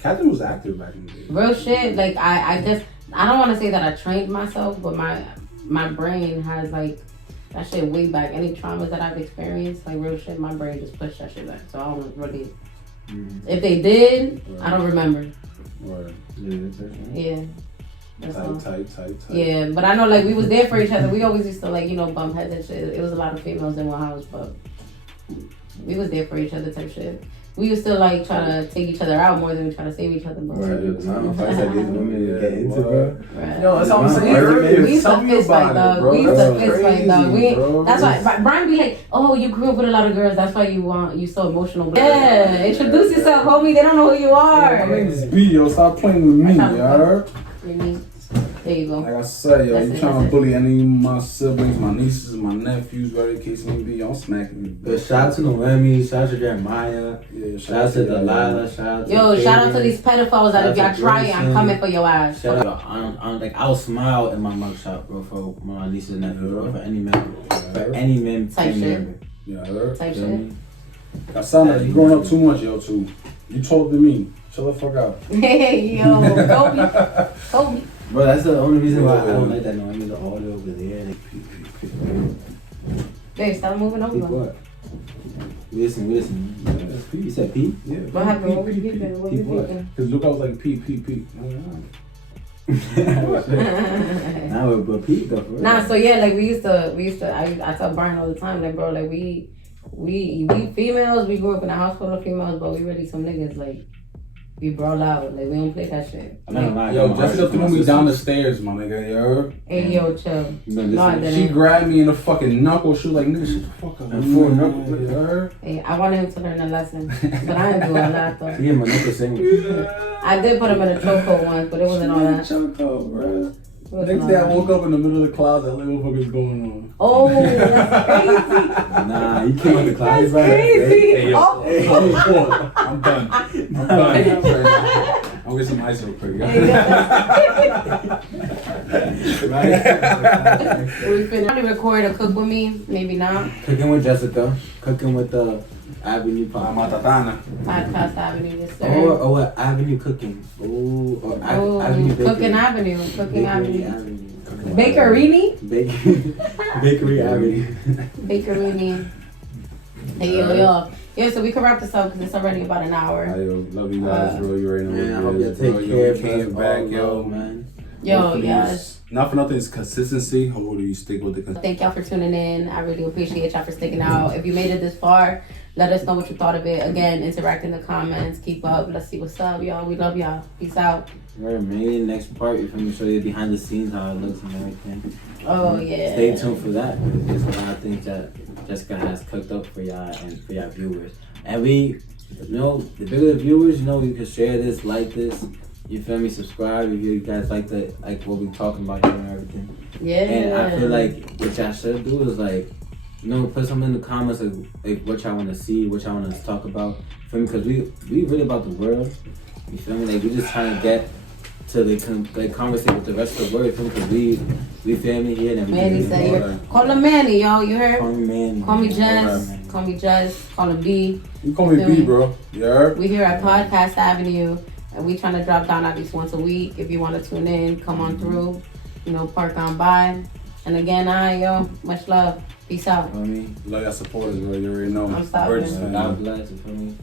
Catherine was active back in the day. Real shit. Like I just, I don't want to say that I trained myself, but my brain has like that shit way back. Any traumas that I've experienced, like real shit, my brain just pushed that shit back. So I don't really. If they did, I don't remember. Right. Yeah. That's all. Tight. Yeah, but I know like we was there for each other. We always used to like, you know, bump heads and shit. It was a lot of females in one house, but we was there for each other type shit. We used to like try to take each other out more than we try to save each other. But Yo, that's all I'm saying. We used to fist fight, dog. That's why Brian be like, "Oh, you grew up with a lot of girls. That's why you so emotional." Yeah, introduce yourself, homie. They don't know who you are. My name is B. Yo, stop playing with me, y'all. There you go. Like I said, yo, you trying to bully any of my siblings, my nieces, my nephews, whatever the case may be, I'm smacking you. But shout out to Noemi, shout out to Jeremiah, shout out to Delilah, shout out to these pedophiles that if y'all try it, I'm coming for your ass. Shout out, I'll smile in my mugshot, bro, for my nieces and nephews, bro, for any man, type shit. Yeah, I heard. Type shit. That sound like you growing up too much, yo, too. You told to me. Chill the fuck out. Hey, yo, Kobe. Bro, that's the only reason why I don't like that Noemi, the audio over there. Babe, stop moving over. What? Listen. You said P? Yeah. What happened? What were you peeping? What were you peeping? Because look, I was like, P. Now we're P though. Nah, so yeah, like we used to. I tell Brian all the time, like, bro, like we females, we grew up in a house full of females, but we really some niggas, like. We brawl out, like we don't play that shit. Yo, Jessica threw me down the stairs, my nigga, yo. Hey, yo, chill. She grabbed me in the fucking knuckle. She was like, nigga, shut the fuck up. And full knuckle, yo. Hey, I wanted him to learn a lesson, but I didn't do all that though. Yeah, my knuckle sandwich. I did put him in a chokehold once, but it wasn't all that. Chokehold, bro. Next day I woke up in the middle of the clouds. Like, what the fuck is going on? Oh, that's crazy. Nah, you came out the clouds, right? Crazy. Hey, yo, I'm done. I'll get some ice real quick. We finna record a cook with me, maybe not. Cooking with Jessica. Cooking with the Avenue Matatana. Podcast Avenue, yes sir. Or what? Avenue Cooking. Avenue Bakery. Cooking Avenue. Bakerini? Bakery Avenue. Bakerini. Hey, yo. Yeah, so we can wrap this up because it's already about an hour. Yo, love you guys, bro. You already know man, I what hope it is, you bro. take care of came back, yo. Man. Yo, yes. Not for nothing, it's consistency. Hopefully you stick with the consistency. Thank y'all for tuning in. I really appreciate y'all for sticking out. If you made it this far, let us know what you thought of it. Again, interact in the comments. Keep up. Let's see what's up, y'all. We love y'all. Peace out. Right, man. Next part, you're going to show you behind the scenes how it looks and everything. Oh, yeah. Stay tuned for that. There's a lot of things that Jessica has cooked up for y'all and for y'all viewers. And we, the bigger the viewers, you can share this, like this. You feel me? Subscribe if you guys like what we talking about here and everything. Yeah. And I feel like what y'all should do is put something in the comments like what y'all want to see, what y'all want us to talk about. Feel me? Because we really about the world. You feel me? Like we just trying to get to conversate with the rest of the world. Because we family here and Manny say you're call him Manny, yo. You heard? Call me Manny. Call me Jess. Call me Jess. Call him B. You call me B, bro. You heard? We here at Podcast Avenue, and we trying to drop down at least once a week. If you want to tune in, come on through. Park on by. And again, much love. Peace out. You know what I mean? Love your supporters, bro. You already know. I'm stopping. God bless. You feel me?